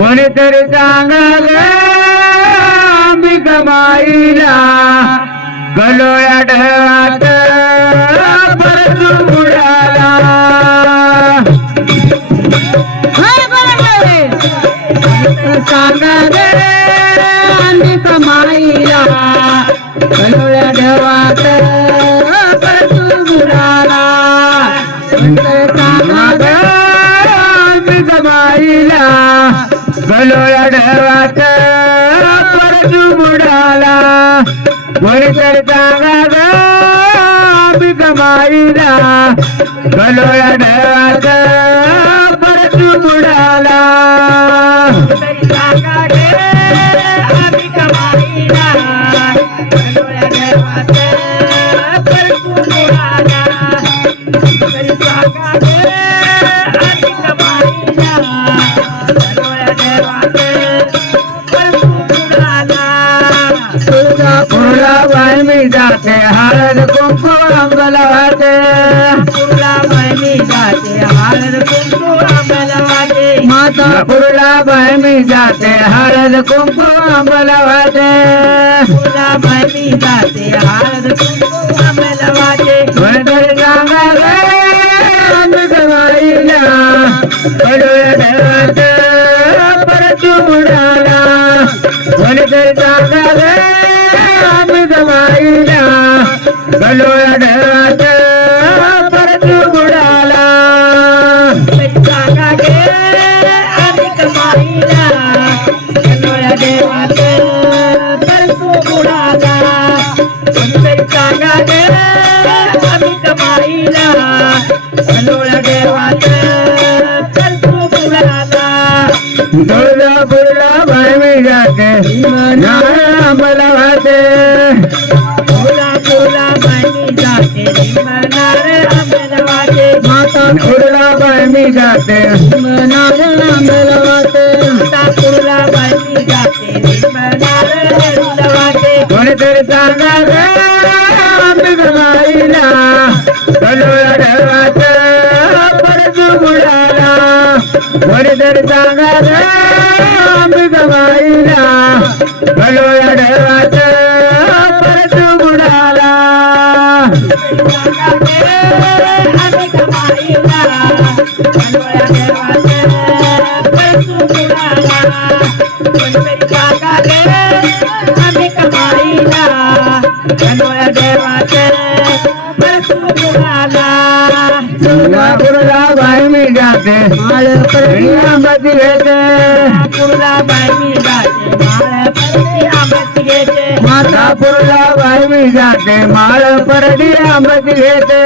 कोणीतरी सांगा ग अंबिका माईला गलोया ढगात परत बुडाला. सांगा ग अंबिका माईला गलोया गलोया ढगात बुडाला सांगा ग अंबिका माईला परजू परत बुडाला बाई मी जाते हळद कुंकू अंबला वाटे माता पुरला मी जाते हळद कुंकू वाटे कोणतरी सांगा रे अंबिका माईला कडोया तुळजा पुरला बाई मी जाते माता पुरला बाई मी जाते कोणीतरी सांगा रे माईला सांगा रे जाते आंबाची घेते माता पुरला बाई मी जाते माळ परडी आंबाची घेते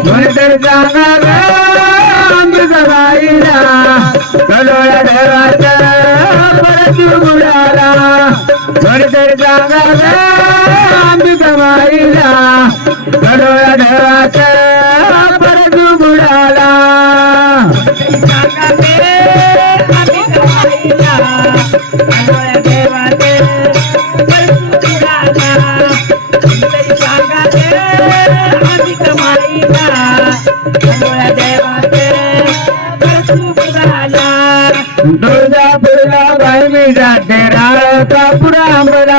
कोणीतरी सांगा रे अंबिका बाईला कडोया ढगात परत बुडाला कोणीतरी सांगा रे अंबिका बाईला ढगात पुरला बाई मी जाते राळ कापुरा आंबला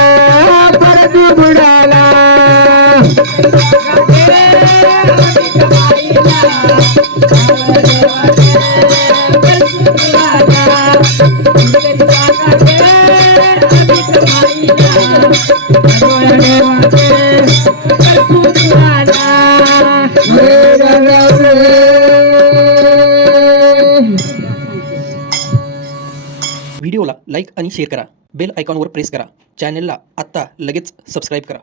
लाईक आणि शेअर करा. बेल आयकॉनवर प्रेस करा. चॅनलला आत्ता लगेच सबस्क्राईब करा.